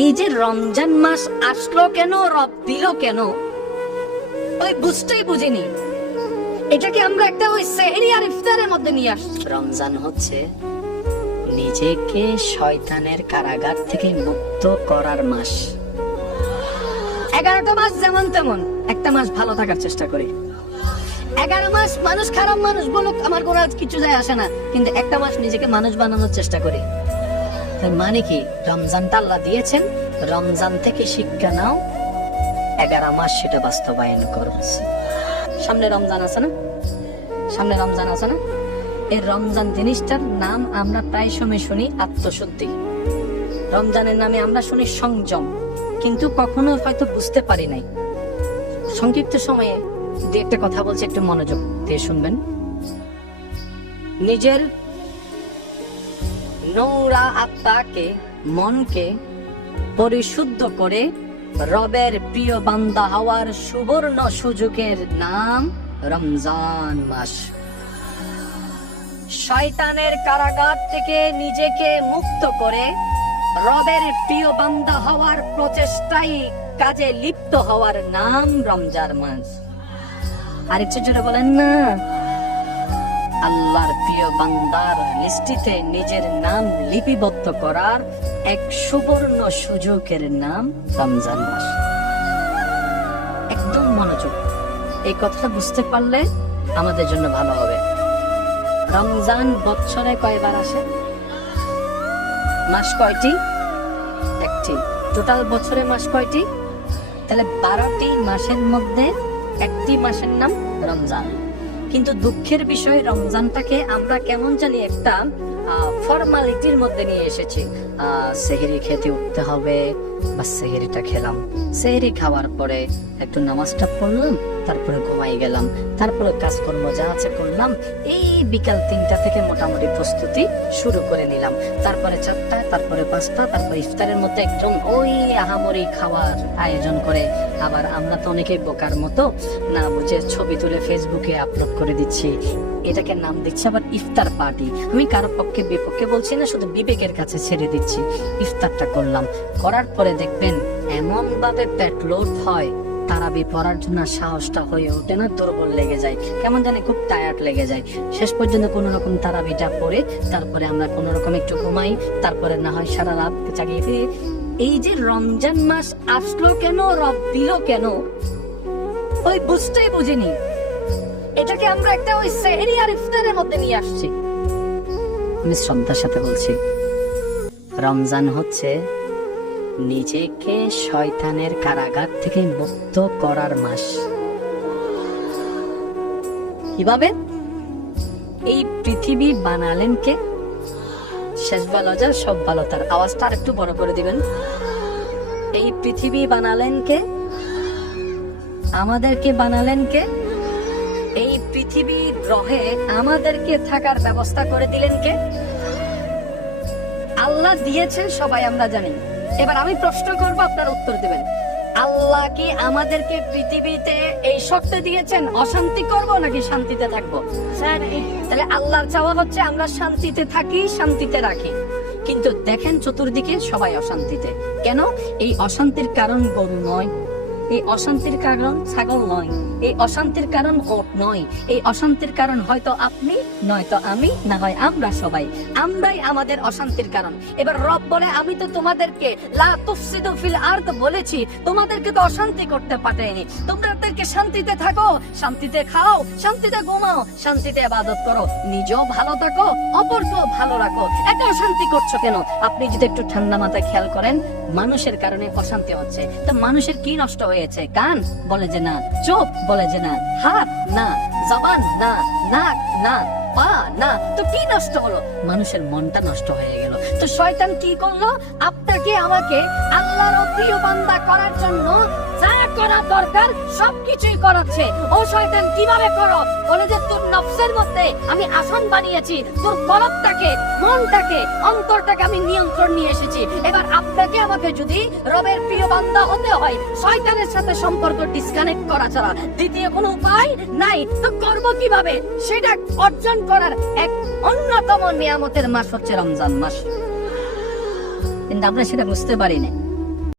এই যে রমজান মাস আসলো কেন, রব দিল কেন, ওই বুঝতেই বুঝিনি। এটাকে আমরা একটা ওই সেহরি আর ইফতারের মধ্যে নিয়ে আসছি। রমজান হচ্ছে নিজেকে শয়তানের কারাগার থেকে মুক্ত করার মাস। 11টা মাস যেমন তেমন, একটা মাস ভালো থাকার চেষ্টা করি। 11 মাস মানুষ খারাপ মানুষ বলুক, আমার কোনো কিছু যায় আসে না, কিন্তু একটা মাস নিজেকে মানুষ বানানোর চেষ্টা করি। তার মানে কি, রমজানটা আল্লাহ দিয়েছেন, রমজান থেকে শিক্ষা নাও, 11 মাস সেটা বাস্তবায়ন করো। সামনে রমজান আছে না, সামনে রমজান আছে না, এই রমজান জিনিসটার নাম আমরা প্রায় সময় শুনি আত্মশুদ্ধি। রমজানের নামে আমরা শুনি সংযম, কিন্তু কখনো হয়তো বুঝতে পারি নাই। সংক্ষিপ্ত সময়ে দু একটা কথা বলছে, একটু মনোযোগ দিয়ে শুনবেন। নিজের নোংরা আত্মাকে, মনকে পরিশুদ্ধ করে রবের প্রিয় বান্দা হওয়ার সুবর্ণ সুযোগের নাম রমজান মাস। শয়তানের কারাগার থেকে নিজেকে মুক্ত করে রবের প্রিয় বান্দা হওয়ার প্রচেষ্টায় কাজে লিপ্ত হওয়ার নাম রমজান মাস। আরেকটু জোরে বলেন না। আল্লাহর প্রিয় বান্দার লিস্টিতে নিজের নাম লিপিবদ্ধ করার এক সুবর্ণ সুযোগের নাম রমজান মাস। একদম মনোযোগ, এই কথাটা বুঝতে পারলে আমাদের জন্য ভালো হবে। রমজান বছরে কয়বার আসে? মাস কয়টি? একটি। টোটাল বছরে মাস কয়টি? তাহলে 12টি মাসের মধ্যে একটি মাসের নাম রমজান। কিন্তু দুঃখের বিষয়, রমজানটাকে আমরা কেমন জানি একটা ফর্মালিটির মধ্যে নিয়ে এসেছি। সেহরি খেতে উঠতে হবে, বা সেহরিটা খেলাম, সেহরি খাওয়ার পরে একটু নামাজটা পড়লাম, তারপরে ঘুমাই গেলাম, তারপরে কাজকর্ম যা আছে করলাম, এই বিকাল 3টা থেকে মোটামুটি প্রস্তুতি শুরু করে নিলাম, তারপরে 4টা, তারপরে 5টা, তারপরে ইফতারের মধ্যে একদম ওই আহামরি খাওয়ার আয়োজন করে। আবার আমরা তো অনেকেই বোকার মতো না বুঝে ছবি তুলে ফেসবুকে আপলোড করে দিচ্ছি, এটাকে নাম দিচ্ছি আবার ইফতার পার্টি। আমি কারো পক্ষে বিপক্ষে বলছি না, শুধু বিবেকের কাছে ছেড়ে দিচ্ছি। ইফতারটা করলাম, করার পরে দেখবেন এমন ভাবে পেট লোড হয়, তারাবি পড়ার জন্য সাহসটা হয়ে ওঠে না, দুর্বল লেগে যায়, কেমন জানি খুব টায়ার্ড লেগে যায়। শেষ পর্যন্ত কোনো রকম তারাবিটা পড়ে তারপরে আমরা কোনো রকম একটু ঘুমাই, তারপরে না হয় সারা রাত জাগিয়ে ফিরি। এই যে রমজান মাস আসলো কেন, রব দিল কেন, ওই বুঝতেই বুঝিনি। এটাকে আমরা একটা ওই সেহরি আর ইফতারের মধ্যে নিয়ে আসছি। আমি শ্রদ্ধার সাথে বলছি, রমজান হচ্ছে নিজেকে শয়তানের কারাগার থেকে মুক্ত করার মাস। কিভাবে? এই পৃথিবী বানালেন কে? শেষ ভালো যা সব ভালো তার। আওয়াজটা আর একটু বড় করে দিবেন। এই পৃথিবী বানালেন কে? আমাদেরকে বানালেন কে? এই পৃথিবী গ্রহে আমাদেরকে থাকার ব্যবস্থা করে দিলেন কে? আল্লাহ দিয়েছেন, সবাই আমরা জানি। এবার আমি প্রশ্ন করবো, আপনার উত্তর দিবেন। আল্লাহ কি আমাদেরকে পৃথিবীতে এই শর্তে দিয়েছেন অশান্তি করব নাকি শান্তিতে থাকবো? তাহলে আল্লাহর চাওয়া হচ্ছে আমরা শান্তিতে থাকি, শান্তিতে রাখি। কিন্তু দেখেন চতুর্দিকে সবাই অশান্তিতে। কেন? এই অশান্তির কারণ গরু নয়, এই অশান্তির কারণ ছাগল নয়, এই অশান্তির কারণ ওট নয়, এই অশান্তির কারণ হয়তো আপনি, নয়তো আমি, না হয় আমরা সবাই। আমরাই আমাদের অশান্তির কারণ। এবার রব বলে, আমি তো তোমাদেরকে লা তুফসিদু ফিল আরদ বলেছি, তোমাদেরকে তো অশান্তি করতে পাঠাইনি। তোমাদেরকে শান্তিতে থাকো, শান্তিতে খাও, শান্তিতে ঘুমাও, শান্তিতে ইবাদত করো, নিজেও ভালো থাকো, অপরকেও ভালো রাখো। এত অশান্তি করছো কেন? আপনি যদি একটু ঠান্ডা মাথায় খেয়াল করেন, মানুষের কারণে অশান্তি হচ্ছে। তো মানুষের কি নষ্ট হয়েছে? কান বলে যে না, চোখ বলে যে না, হাত না, জবান না, নাক না, পা না, তো কি নষ্ট হলো? মানুষের মনটা নষ্ট হয়ে গেল। তো শয়তান কি করলো? আপনাকে আমাকে আল্লাহর প্রিয় বান্দা করার জন্য যা করা দরকার সবকিছুই করাচ্ছে। ও শয়তান, কিভাবে করো? বলে যে তোর নফসের মধ্যে আমি আসান বানিয়েছি, তোর কলবটাকে, মনটাকে, অন্তরটাকে আমি নিয়ন্ত্রণ নিয়ে এসেছি। এবার আপনাকে আমাকে যদি রবের প্রিয় বান্দা হতে হয়, শয়তানের সাথে সম্পর্ক ডিসকানেক্ট করা ছাড়া দ্বিতীয় কোনো উপায় নাই। তো করবো কিভাবে? সেটা অর্জন করার এক অন্যতম নিয়ামতের মাস হচ্ছে রমজান মাস। কিন্তু আমরা সেটা বুঝতে পারি না।